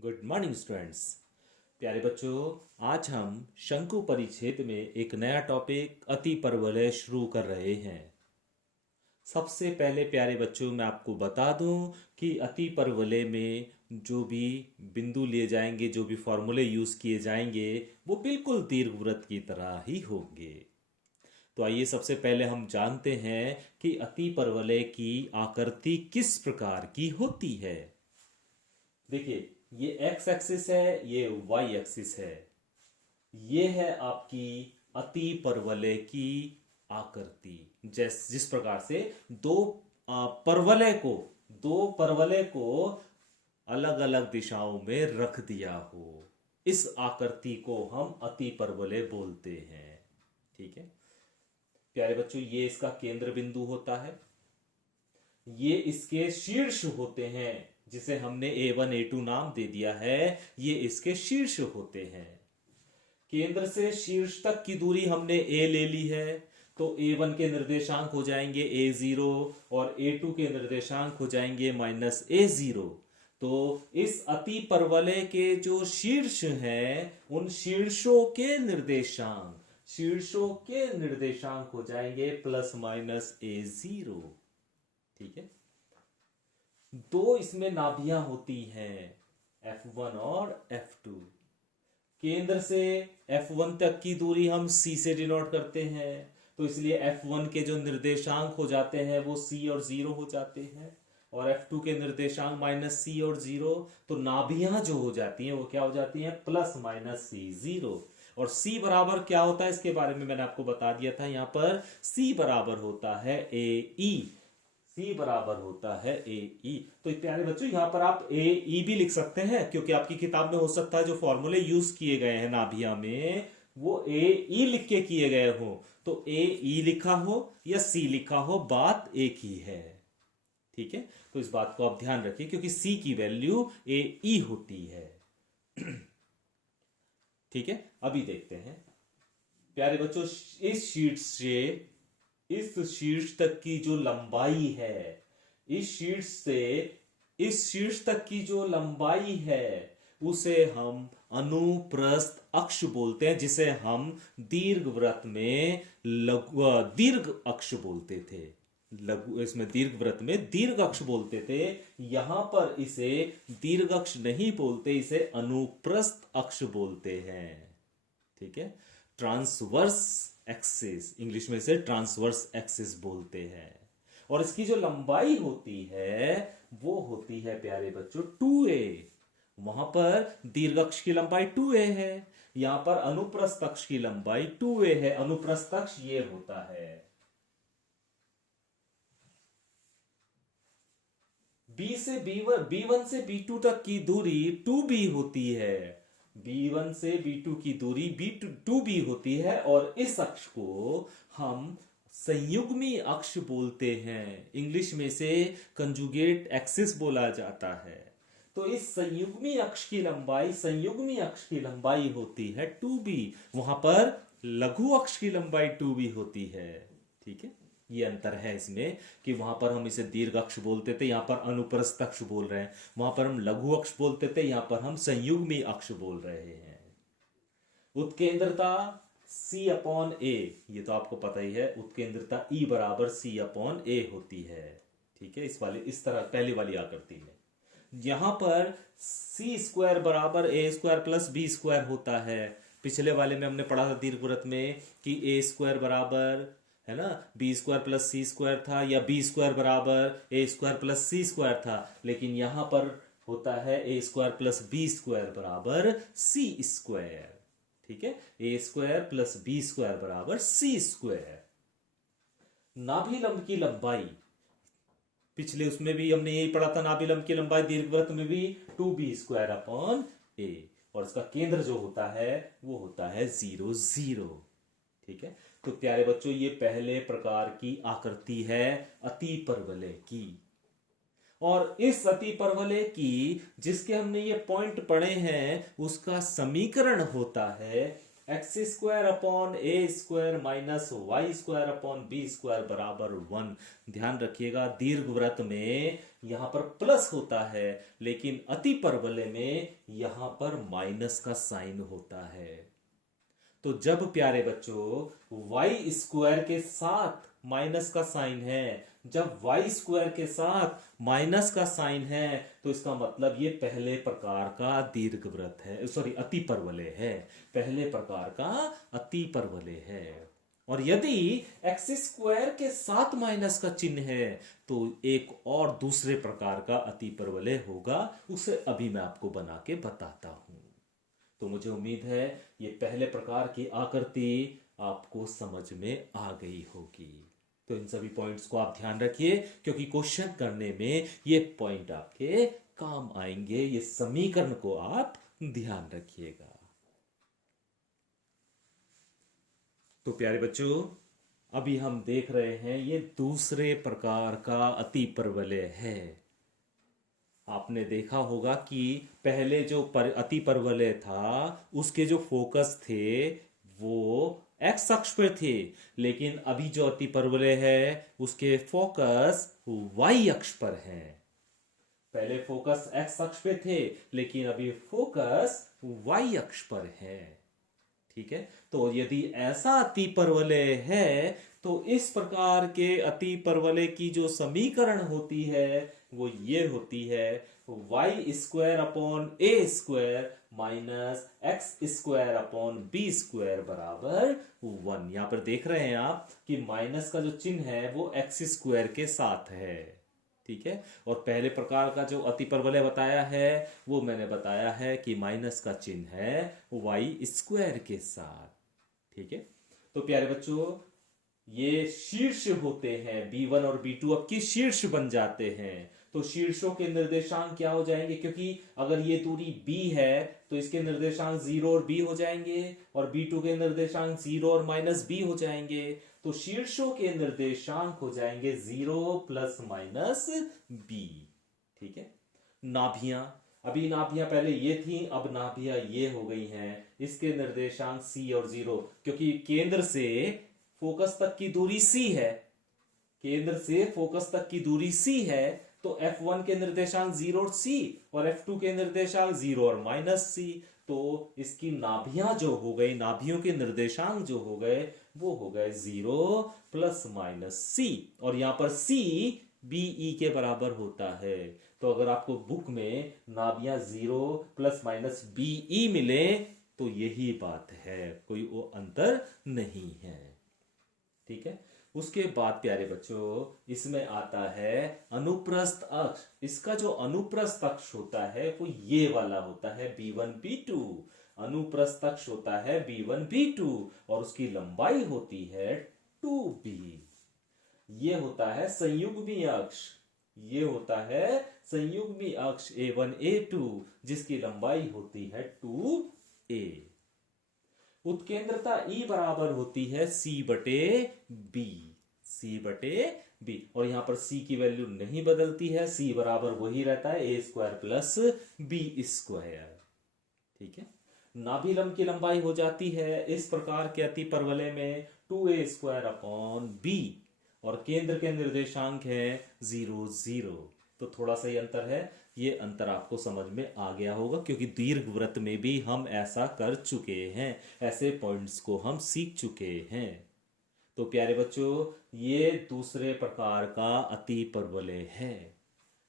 Good morning students. प्यारे बच्चों, आज हम शंकु परिच्छेद में एक नया टॉपिक अति परवलय शुरू कर रहे हैं। सबसे पहले प्यारे बच्चों मैं आपको बता दूं कि अति परवलय में जो भी बिंदु लिए जाएंगे, जो भी फॉर्मूले यूज किए जाएंगे, वो बिल्कुल दीर्घवृत्त की तरह ही होंगे। तो आइए सबसे पहले हम जानते हैं कि अति परवलय की आकृति किस प्रकार की होती है। देखिए, ये एक्स एक्सिस है, ये वाई एक्सिस है। ये है आपकी अति परवलय की आकृति। जिस प्रकार से दो परवलय को अलग अलग दिशाओं में रख दिया हो, इस आकृति को हम अति परवलय बोलते हैं। ठीक है प्यारे बच्चों, ये इसका केंद्र बिंदु होता है, ये इसके शीर्ष होते हैं, जिसे हमने A1 A2 नाम दे दिया है। ये इसके शीर्ष होते हैं। केंद्र से शीर्ष तक की दूरी हमने A ले ली है, तो A1 के निर्देशांक हो जाएंगे A0 और A2 के निर्देशांक हो जाएंगे -A0। तो इस अति परवलय के जो शीर्ष हैं, उन शीर्षों के निर्देशांक हो जाएंगे ±A0। ठीक है, दो इसमें नाभियां होती हैं, F1 और F2। केंद्र से F1 तक की दूरी हम C से डिनोट करते हैं, तो इसलिए F1 के जो निर्देशांक हो जाते हैं वो C और 0 हो जाते हैं, और F2 के निर्देशांक -C और 0। तो नाभियां जो हो जाती हैं वो क्या हो जाती हैं, ±C0। और C बराबर क्या होता है, इसके बारे में मैंने आपको बता दिया था। यहां पर C बराबर होता है AE। C बराबर होता है AE। तो प्यारे बच्चों, यहां पर आप AE भी लिख सकते हैं, क्योंकि आपकी किताब में हो सकता है जो फॉर्मूले यूज किए गए हैं नाभिया में, वो AE लिख के किए गए हो। तो AE लिखा हो या C लिखा हो, बात एक ही है। ठीक है, तो इस बात को आप ध्यान रखिए, क्योंकि C की वैल्यू AE होती है। ठीक है, अभी देखते हैं प्यारे बच्चों, इस शीर्ष तक की जो लंबाई है, इस शीर्ष तक की जो लंबाई है, उसे हम अनुप्रस्थ अक्ष बोलते हैं, जिसे हम दीर्घवृत्त में दीर्घ अक्ष बोलते थे। इसमें दीर्घवृत्त में दीर्घ अक्ष बोलते थे। यहां पर इसे दीर्घ अक्ष नहीं बोलते, इसे अनुप्रस्थ अक्ष बोलते हैं। ठीक है, ट्रांसवर्स एक्सिस, इंग्लिश में इसे ट्रांसवर्स एक्सिस बोलते हैं। और इसकी जो लंबाई होती है वो होती है प्यारे बच्चों 2a। वहां पर दीर्घ अक्ष की लंबाई 2a है, यहां पर अनुप्रस्थ अक्ष की लंबाई 2a है। अनुप्रस्थ अक्ष ये होता है। B1 से B2 तक की दूरी 2b होती है। B1 से B2 की दूरी 2b होती है, और इस अक्ष को हम संयुग्मी अक्ष बोलते हैं। इंग्लिश में से कंजुगेट एक्सिस बोला जाता है। तो इस संयुग्मी अक्ष की लंबाई होती है 2b। वहां पर लघु अक्ष की लंबाई 2b होती है। ठीक है, ये अंतर है इसमें कि वहां पर हम इसे दीर्घ अक्ष बोलते थे, यहां पर अनुप्रस्थ अक्ष बोल रहे हैं। वहां पर हम लघु अक्ष बोलते थे, यहां पर हम संयुग्मी अक्ष बोल रहे हैं। उत्केंद्रता C/A, ये तो आपको पता ही है। उत्केंद्रता E बराबर C/A होती है। ठीक है, इस तरह पहली वाली आकृति में यहां पर C² बराबर A² प्लस B² होता है। पिछले वाले में हमने पढ़ा था दीर्घवृत्त में कि A² बराबर है ना B² प्लस C² था, या B² बराबर A² प्लस C² था। लेकिन यहां पर होता है A² प्लस B² बराबर C²। ठीक है, A² प्लस B² बराबर C²। नाभिलंब की लंबाई, पिछले उसमें भी हमने यही पढ़ा था, नाभिलंब की लंबाई दीर्घवृत्त में भी 2b²/a, और इसका केंद्र जो होता है वो होता है 0 0। ठीक है, तो प्यारे बच्चों, ये पहले प्रकार की आकृति है अति परवलय की। और इस अति परवलय की जिसके हमने ये पॉइंट पढ़े हैं, उसका समीकरण होता है x square upon a square minus y square upon b square बराबर 1। ध्यान रखिएगा दीर्घवृत्त में यहां पर प्लस होता है, लेकिन अति परवलय में यहां पर माइनस का साइन होता है। तो जब प्यारे बच्चों वाई स्क्वायर के साथ माइनस का साइन है, जब वाई स्क्वायर के साथ माइनस का साइन है, तो इसका मतलब ये पहले प्रकार का दीर्घवृत्त है, सॉरी अति परवलय है, पहले प्रकार का अति परवलय है। और यदि एक्स स्क्वायर के साथ माइनस का चिन्ह है तो एक और दूसरे प्रकार का अति परवलय होगा, उसे अभी मैं आपको बना के बताता हूं। तो मुझे उम्मीद है ये पहले प्रकार की आकृति आपको समझ में आ गई होगी। तो इन सभी पॉइंट्स को आप ध्यान रखिए, क्योंकि क्वेश्चन करने में ये पॉइंट आपके काम आएंगे। ये समीकरण को आप ध्यान रखिएगा। तो प्यारे बच्चों, अभी हम देख रहे हैं ये दूसरे प्रकार का अति परवलय है। आपने देखा होगा कि पहले जो अति परवलय था उसके जो फोकस थे वो एक्स अक्ष पर थे, लेकिन अभी जो अति परवलय है उसके फोकस वाई अक्ष पर है। पहले फोकस एक्स अक्ष पे थे, लेकिन अभी फोकस वाई अक्ष पर है। ठीक है, तो यदि ऐसा अति परवलय है तो इस प्रकार के अति परवलय की जो समीकरण होती है वो ये होती है y square upon a square minus x square upon b square बराबर 1। यहां पर देख रहे हैं आप कि माइनस का जो चिन्ह है वो एक्स स्क्वायर के साथ है। ठीक है, और पहले प्रकार का जो अति परवलय बताया है वो मैंने बताया है कि माइनस का चिन्ह है वाई स्क्वायर के साथ। ठीक है, तो प्यारे बच्चों ये शीर्ष होते हैं, B1 और B2 अब की शीर्ष बन जाते हैं। तो शीर्षों के निर्देशांक क्या हो जाएंगे, क्योंकि अगर ये दूरी B है तो इसके निर्देशांक 0 और B हो जाएंगे, और B2 के निर्देशांक 0 और माइनस B हो जाएंगे। तो शीर्षों के निर्देशांक हो जाएंगे 0 प्लस माइनस B। ठीक है, नाभियां, अभी नाभियां पहले ये थी, अब नाभियां ये हो गई हैं। इसके निर्देशांक C और 0, क्योंकि केंद्र से फोकस तक की दूरी C है, केंद्र से फोकस तक की दूरी C है, तो F1 के निर्देशांक 0 और C, और F2 के निर्देशांक 0 और माइनस C। तो इसकी नाभियां जो हो गई, नाभियों के निर्देशांक जो हो गए वो हो गए 0 प्लस माइनस C, और यहां पर C BE के बराबर होता है। तो अगर आपको बुक में नाभियां 0 प्लस माइनस BE मिले तो यही बात है, कोई वो अंतर नहीं है। ठीक है, उसके बाद प्यारे बच्चों इसमें आता है अनुप्रस्थ अक्ष। इसका जो अनुप्रस्थ अक्ष होता है वो ये वाला होता है B1 B2। अनुप्रस्थ अक्ष होता है B1 B2 और उसकी लंबाई होती है 2B। ये होता है संयुग्मी अक्ष, ये होता है संयुग्मी अक्ष A1 A2 जिसकी लंबाई होती है 2A। उत्केंद्रता E बराबर होती है C बटे B, C बटे B, और यहां पर C की वैल्यू नहीं बदलती है, C बराबर वही रहता है A square plus B square. ठीक है, नाभिलंब की लंबाई हो जाती है इस प्रकार के अति परवलय में 2A स्क्वायर अपॉन B, और केंद्र के निर्देशांक है 0 0। तो थोड़ा सा ही अंतर है, ये अंतर आपको समझ में आ गया होगा, क्योंकि दीर्घवृत्त में भी हम ऐसा कर चुके हैं, ऐसे पॉइंट्स को हम सीख चुके हैं। तो प्यारे बच्चों ये दूसरे प्रकार का अति परवलय है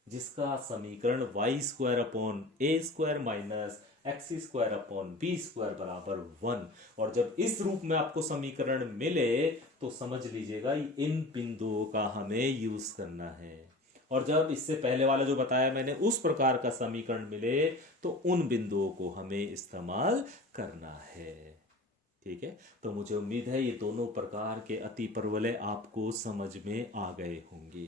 जिसका समीकरण y square upon a square minus x square upon b square बराबर 1। और जब इस रूप में आपको समीकरण मिले तो समझ लीजिएगा इन बिंदुओं का हमें यूज करना है, और जब इससे पहले वाला जो बताया मैंने उस प्रकार का समीकरण मिले तो उन बिंदुओं को हमें इस्तेमाल करना है। ठीक है, तो मुझे उम्मीद है ये दोनों प्रकार के अति परवलय आपको समझ में आ गए होंगे।